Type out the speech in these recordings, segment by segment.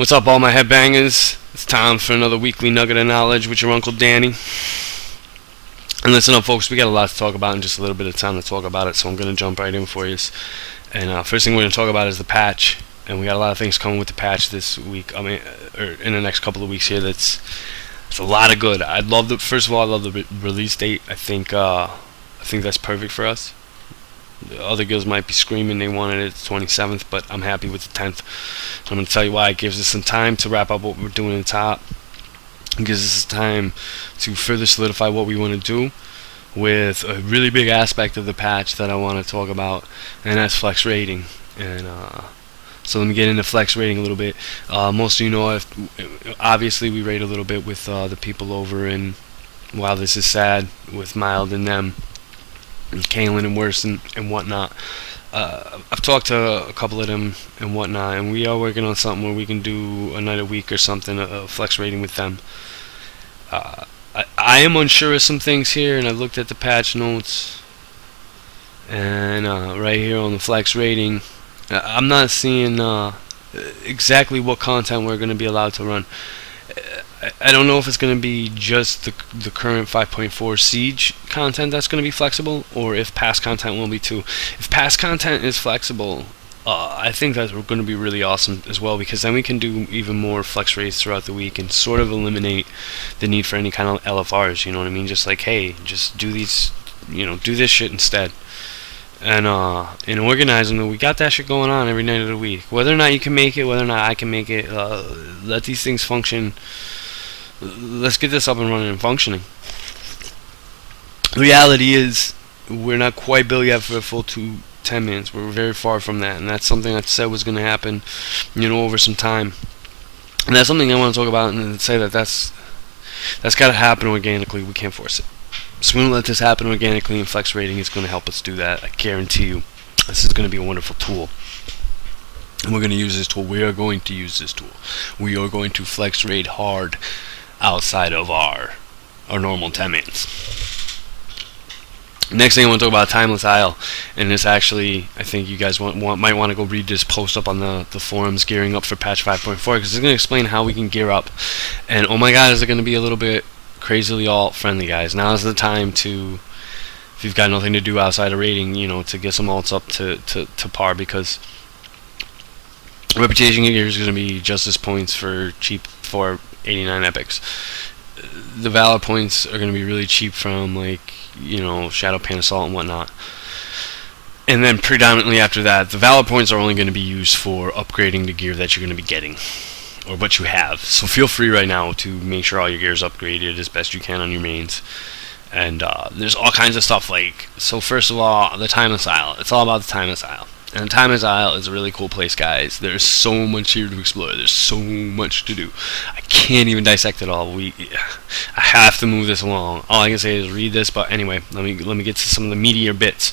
What's up, all my headbangers? It's time for another weekly nugget of knowledge with your Uncle Danny. And listen up, folks, we got a lot to talk about and just a little bit of time to talk about it, so I'm going to jump right in for you. And first thing we're going to talk about is the patch. And we got a lot of things coming with the patch this week, or in the next couple of weeks here. It's a lot of good. First of all, I love the release date. I think that's perfect for us. The other girls might be screaming they wanted it the 27th, but I'm happy with the 10th. I'm going to tell you why. It gives us some time to wrap up what we're doing in the top. It gives us time to further solidify what we want to do with a really big aspect of the patch that I want to talk about, and that's flex rating. And so let me get into flex rating a little bit. Most of you know, obviously we rate a little bit with the people over in Wow This Is Sad with Mild and them, and Kalen and Worse and whatnot. I've talked to a couple of them and whatnot, and we are working on something where we can do a night a week or something, a flex rating with them. I am unsure of some things here, and I've looked at the patch notes, and right here on the flex rating, I'm not seeing exactly what content we're going to be allowed to run. I don't know if it's going to be just the current 5.4 Siege content that's going to be flexible, or if past content will be too. If past content is flexible, I think that's going to be really awesome as well, because then we can do even more flex rates throughout the week and sort of eliminate the need for any kind of LFRs, you know what I mean? Just like, hey, just do these, do this shit instead. And in organizing, we got that shit going on every night of the week. Whether or not you can make it, whether or not I can make it, let these things function. Let's get this up and running and functioning. The reality is, we're not quite built yet for a full 10 minutes. We're very far from that, and that's something I said was going to happen, over some time. And that's something I want to talk about and say that's got to happen organically. We can't force it. So we're going to let this happen organically, and flex rating is going to help us do that. I guarantee you. This is going to be a wonderful tool. And we're going to use this tool. We are going to use this tool. We are going to flex rate hard outside of our normal 10 minutes. Next thing I want to talk about Timeless Isle, and this actually, I think you guys might want to go read this post up on the forums, gearing up for patch 5.4, because it's going to explain how we can gear up. And oh my god, is it going to be a little bit crazily alt friendly, guys. Now is the time to, if you've got nothing to do outside of raiding, to get some alts up to par, because reputation gear is going to be justice points for cheap for 89 epics. The Valor points are going to be really cheap from Shadow Pan Assault and whatnot. And then predominantly after that, the Valor points are only going to be used for upgrading the gear that you're going to be getting, or what you have. So feel free right now to make sure all your gear is upgraded as best you can on your mains. And there's all kinds of stuff so first of all, the Timeless Isle. It's all about the Timeless Isle. And Timeless Isle is a really cool place, guys. There's so much here to explore. There's so much to do. I can't even dissect it all. I have to move this along. All I can say is read this, but anyway, let me get to some of the meatier bits.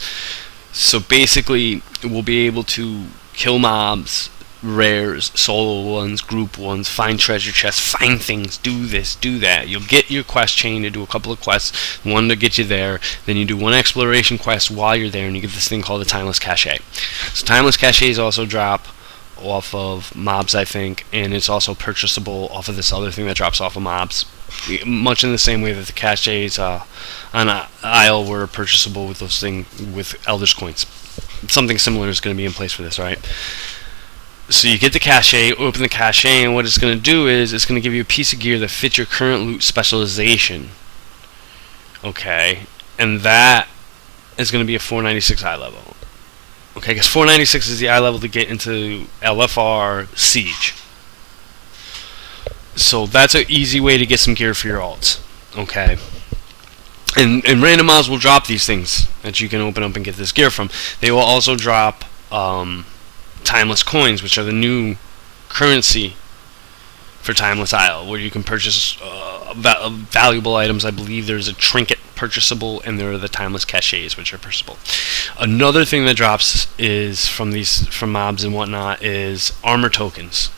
So basically, we'll be able to kill mobs, rares, solo ones, group ones, find treasure chests, find things, do this, do that. You'll get your quest chain to do a couple of quests, one to get you there, then you do one exploration quest while you're there, and you get this thing called the Timeless Cache. So Timeless Caches also drop off of mobs, I think, and it's also purchasable off of this other thing that drops off of mobs, much in the same way that the caches on Isle were purchasable with those with Elder's Coins. Something similar is going to be in place for this, right? So you get the cache, open the cache, and what it's going to do is it's going to give you a piece of gear that fits your current loot specialization. Okay, and that is going to be a 496 eye level. Okay, because 496 is the eye level to get into LFR Siege. So that's an easy way to get some gear for your alts. Okay. And random mobs will drop these things that you can open up and get this gear from. They will also drop Timeless Coins, which are the new currency for Timeless Isle, where you can purchase valuable items. I believe there's a trinket purchasable, and there are the Timeless Caches, which are purchasable. Another thing that drops is from mobs and whatnot is armor tokens.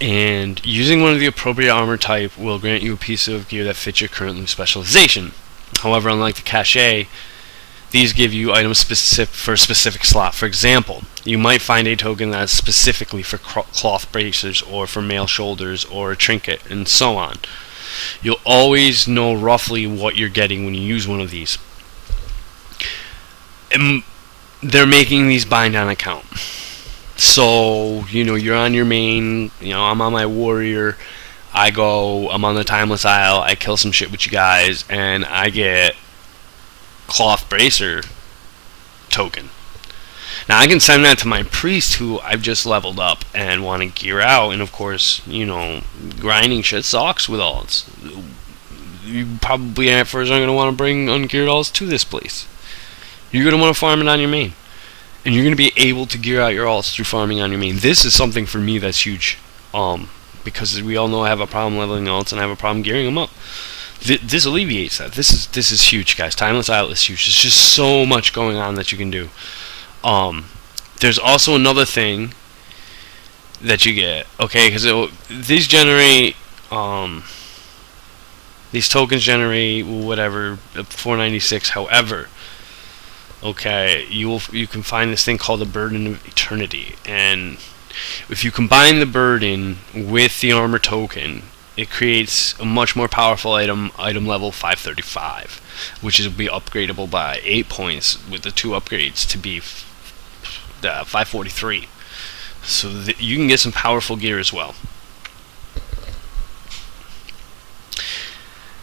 And using one of the appropriate armor type will grant you a piece of gear that fits your current loot specialization. However, unlike the cache, these give you items specific for a specific slot. For example, you might find a token that's specifically for cloth bracers or for male shoulders or a trinket and so on. You'll always know roughly what you're getting when you use one of these. And they're making these bind on account. So, you're on your main, I'm on my warrior, I'm on the Timeless Isle, I kill some shit with you guys, and I get cloth bracer token. Now I can send that to my priest who I've just leveled up and want to gear out, and of course, grinding shit sucks with alts. You probably at first aren't going to want to bring ungeared alts to this place. You're going to want to farm it on your main. And you're going to be able to gear out your alts through farming on your main. This is something for me that's huge. Because we all know I have a problem leveling alts and I have a problem gearing them up. This alleviates that. This is huge, guys. Timeless Isle is huge. There's just so much going on that you can do. There's also another thing that you get, okay, because these generate, these tokens generate whatever 496. However, okay, you can find this thing called the Burden of Eternity, and if you combine the burden with the armor token, it creates a much more powerful item level 535, which will be upgradable by 8 points with the 2 upgrades to be 543. So you can get some powerful gear as well.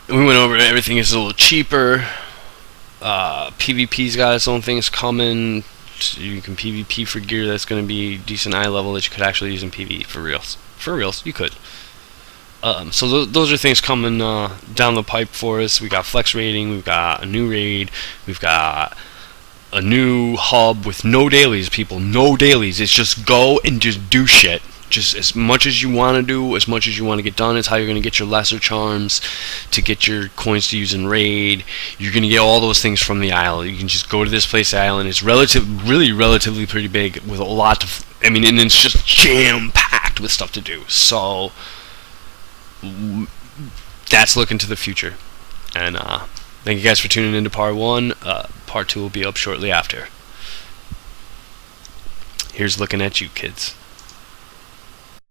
And we went over everything is a little cheaper. PvP's got its own things coming. So you can PvP for gear that's going to be decent eye level that you could actually use in PvE for reals. For reals, you could. So those are things coming down the pipe for us. We got flex rating, we've got a new raid, we've got a new hub with no dailies, people. No dailies. It's just go and just do shit. Just as much as you want to do, as much as you want to get done. It's how you're going to get your lesser charms to get your coins to use in raid. You're going to get all those things from the isle. You can just go to this place, the island. It's relatively pretty big with a lot of, and it's just jam-packed with stuff to do. So that's looking to the future. And thank you guys for tuning into part 1. Part 2 will be up shortly after. Here's looking at you, kids.